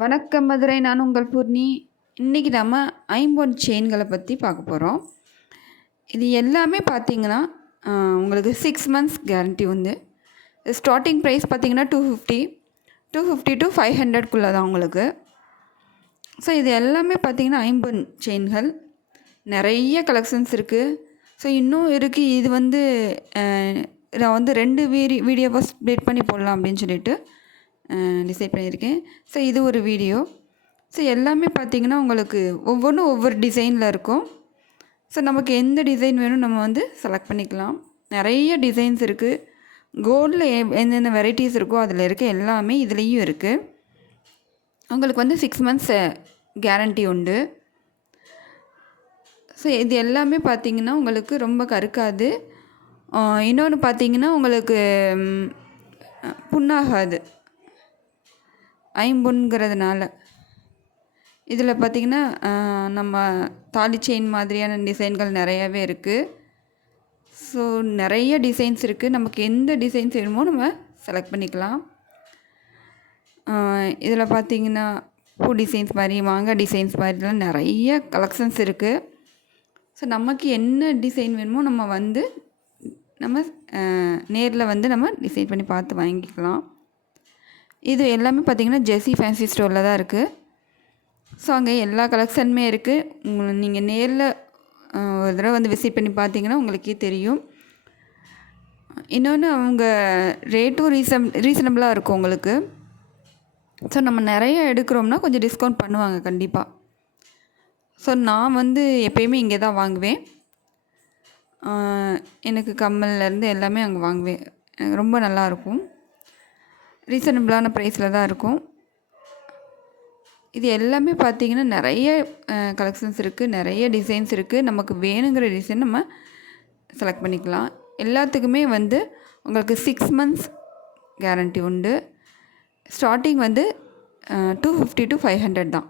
வணக்கம் மதுரை, நான் உங்கள் பூர்ணி. இன்றைக்கி நம்ம ஐம்பொன் செயின்களை பற்றி பார்க்க போகிறோம். இது எல்லாமே பார்த்தீங்கன்னா உங்களுக்கு 6 months கேரண்டி வந்து. ஸ்டார்டிங் ப்ரைஸ் பார்த்தீங்கன்னா 250 to 500 தான் உங்களுக்கு. ஸோ இது எல்லாமே பார்த்தீங்கன்னா ஐம்பொன் செயின்கள். நிறைய கலெக்ஷன்ஸ் இருக்குது. ஸோ இன்னும் இருக்குது. இது வந்து நான் வந்து 2 வீடியோவாக ஸ்ப்ளிட் பண்ணி போடலாம் அப்படின்னு சொல்லிட்டு டிசைட் பண்ணியிருக்கேன். ஸோ இது ஒரு வீடியோ. ஸோ எல்லாமே பார்த்திங்கன்னா உங்களுக்கு ஒவ்வொன்றும் ஒவ்வொரு டிசைனில் இருக்கும். ஸோ நமக்கு எந்த டிசைன் வேணும் நம்ம வந்து செலக்ட் பண்ணிக்கலாம். நிறைய டிசைன்ஸ் இருக்குது. கோல்டில் என்னென்ன வெரைட்டிஸ் இருக்கோ அதில் இருக்க எல்லாமே இதுலேயும் இருக்குது. உங்களுக்கு வந்து 6 months கேரண்டி உண்டு. ஸோ இது எல்லாமே பார்த்திங்கன்னா உங்களுக்கு ரொம்ப கருக்காது. இன்னொன்று பார்த்திங்கன்னா உங்களுக்கு புண்ணாகாது ஐம்பொன்கிறதுனால. இதில் பார்த்திங்கன்னா நம்ம தாலி செயின் மாதிரியான டிசைன்கள் நிறையாவே இருக்குது. ஸோ நிறைய டிசைன்ஸ் இருக்குது. நமக்கு எந்த டிசைன்ஸ் வேணுமோ நம்ம செலக்ட் பண்ணிக்கலாம். இதில் பார்த்திங்கன்னா பூ டிசைன்ஸ் மாதிரி, மாங்காய் டிசைன்ஸ் மாதிரிலாம் நிறைய கலெக்ஷன்ஸ் இருக்குது. ஸோ நமக்கு என்ன டிசைன் வேணுமோ நம்ம நேரில் வந்து நம்ம டிசைட் பண்ணி பார்த்து வாங்கிக்கலாம். இது எல்லாமே பார்த்திங்கன்னா ஜெஸி ஃபேன்சி ஸ்டோரில் தான் இருக்குது. ஸோ அங்கே எல்லா கலெக்ஷனுமே இருக்குது. நீங்கள் நேரில் ஒரு தடவை வந்து விசிட் பண்ணி பார்த்தீங்கன்னா உங்களுக்கே தெரியும். இன்னொன்று அவங்க ரேட்டும் ரீசனபிளாக இருக்கும் உங்களுக்கு. ஸோ நம்ம நிறைய எடுக்கிறோம்னா கொஞ்சம் டிஸ்கவுண்ட் பண்ணுவாங்க கண்டிப்பாக. ஸோ நான் வந்து எப்போயுமே இங்கே தான் வாங்குவேன். எனக்கு கம்மல்லேருந்து எல்லாமே அங்கே வாங்குவேன். எனக்கு ரொம்ப நல்லாயிருக்கும். ரீசனபிளான ப்ரைஸில் தான் இருக்கும். இது எல்லாமே பார்த்திங்கன்னா நிறைய கலெக்ஷன்ஸ் இருக்குது, நிறைய டிசைன்ஸ் இருக்குது. நமக்கு வேணுங்கிற டிசைன் நம்ம செலக்ட் பண்ணிக்கலாம். எல்லாத்துக்குமே வந்து உங்களுக்கு 6 months கேரண்டி உண்டு. ஸ்டார்டிங் வந்து 250 to 500 தான்.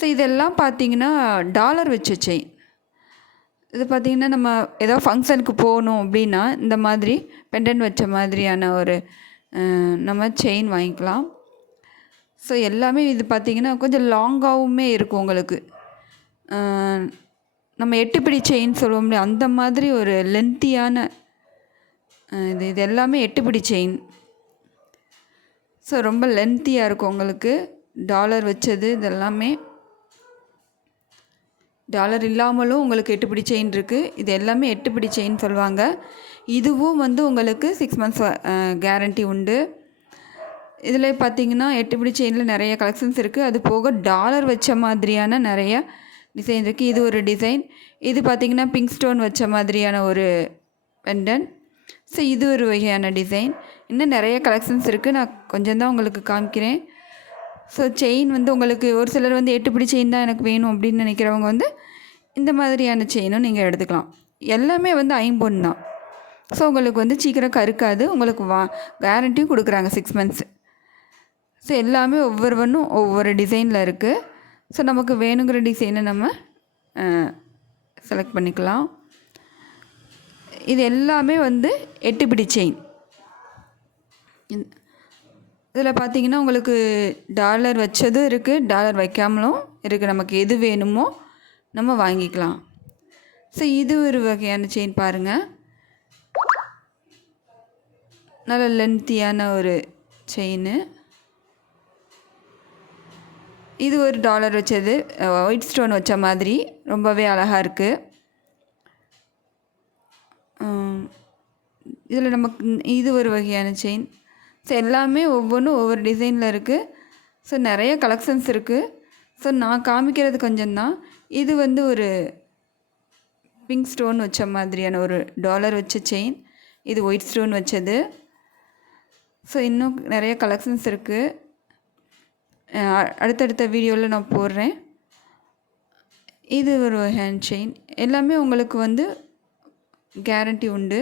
ஸோ இதெல்லாம் பார்த்திங்கன்னா டாலர் வச்ச செயின். இது பார்த்திங்கன்னா நம்ம ஏதோ ஃபங்க்ஷனுக்கு போகணும் அப்படின்னா இந்த மாதிரி பெண்டன்ட் வச்ச மாதிரியான ஒரு நம்ம செயின் வாங்கிக்கலாம். ஸோ எல்லாமே இது பார்த்திங்கன்னா கொஞ்சம் லாங்காகவுமே இருக்கும் உங்களுக்கு. நம்ம 8 பிடி செயின் சொல்லுவோம் இல்லையா, அந்த மாதிரி ஒரு லென்த்தியான இது எல்லாமே 8 பிடி செயின். ஸோ ரொம்ப லென்த்தியாக இருக்கும் உங்களுக்கு. டாலர் வச்சது இதெல்லாமே. டாலர் இல்லாமலும் உங்களுக்கு 8 பிடி செயின் இருக்குது. இது எல்லாமே 8 பிடி செயின் சொல்லுவாங்க. இதுவும் வந்து உங்களுக்கு 6 months கேரண்டி உண்டு. இதில் பார்த்திங்கன்னா 8 பிடி செயினில் நிறைய கலெக்ஷன்ஸ் இருக்குது. அது போக டாலர் வச்ச மாதிரியான நிறைய டிசைன் இருக்குது. இது ஒரு டிசைன். இது பார்த்திங்கன்னா பிங்க் ஸ்டோன் வச்ச மாதிரியான ஒரு பெண்டன். ஸோ இது ஒரு வகையான டிசைன். இன்னும் நிறைய கலெக்ஷன்ஸ் இருக்குது. நான் கொஞ்சம் தான் உங்களுக்கு காமிக்கிறேன். ஸோ செயின் வந்து உங்களுக்கு ஒரு சிலர் வந்து 8 பிடி செயின் தான் எனக்கு வேணும் அப்படின்னு நினைக்கிறவங்க வந்து இந்த மாதிரியான செயினும் நீங்கள் எடுத்துக்கலாம். எல்லாமே வந்து ஐம்பொன் தான். ஸோ உங்களுக்கு வந்து சீக்கிரம் கருக்காது. உங்களுக்கு கேரண்டியும் கொடுக்குறாங்க 6 months. ஸோ எல்லாமே ஒவ்வொன்றும் ஒவ்வொரு டிசைனில் இருக்குது. ஸோ நமக்கு வேணுங்கிற டிசைனை நம்ம செலக்ட் பண்ணிக்கலாம். இது எல்லாமே வந்து 8 பிடி செயின். இதில் பார்த்திங்கன்னா உங்களுக்கு டாலர் வச்சதும் இருக்குது, டாலர் வைக்காமலும் இருக்குது. நமக்கு எது வேணுமோ நம்ம வாங்கிக்கலாம். ஸோ இது ஒரு வகையான செயின் பாருங்கள். நல்ல லென்த்தியான ஒரு செயின். இது ஒரு டாலர் வச்சது, ஒயிட் ஸ்டோன் வச்ச மாதிரி ரொம்பவே அழகாக இருக்குது. இதில் நமக்கு இது ஒரு வகையான செயின். ஸோ எல்லாமே ஒவ்வொன்றும் ஒவ்வொரு டிசைனில் இருக்குது. ஸோ நிறைய கலெக்ஷன்ஸ் இருக்குது. ஸோ நான் காமிக்கிறது கொஞ்சம்தான். இது வந்து ஒரு பிங்க் ஸ்டோன் வச்ச மாதிரியான ஒரு டாலர் வச்ச செயின். இது ஒயிட் ஸ்டோன் வச்சது. ஸோ இன்னும் நிறைய கலெக்ஷன்ஸ் இருக்குது. அடுத்தடுத்த வீடியோவில் நான் போடுறேன். இது ஒரு ஹேண்ட் செயின். எல்லாமே உங்களுக்கு வந்து கேரண்டி உண்டு.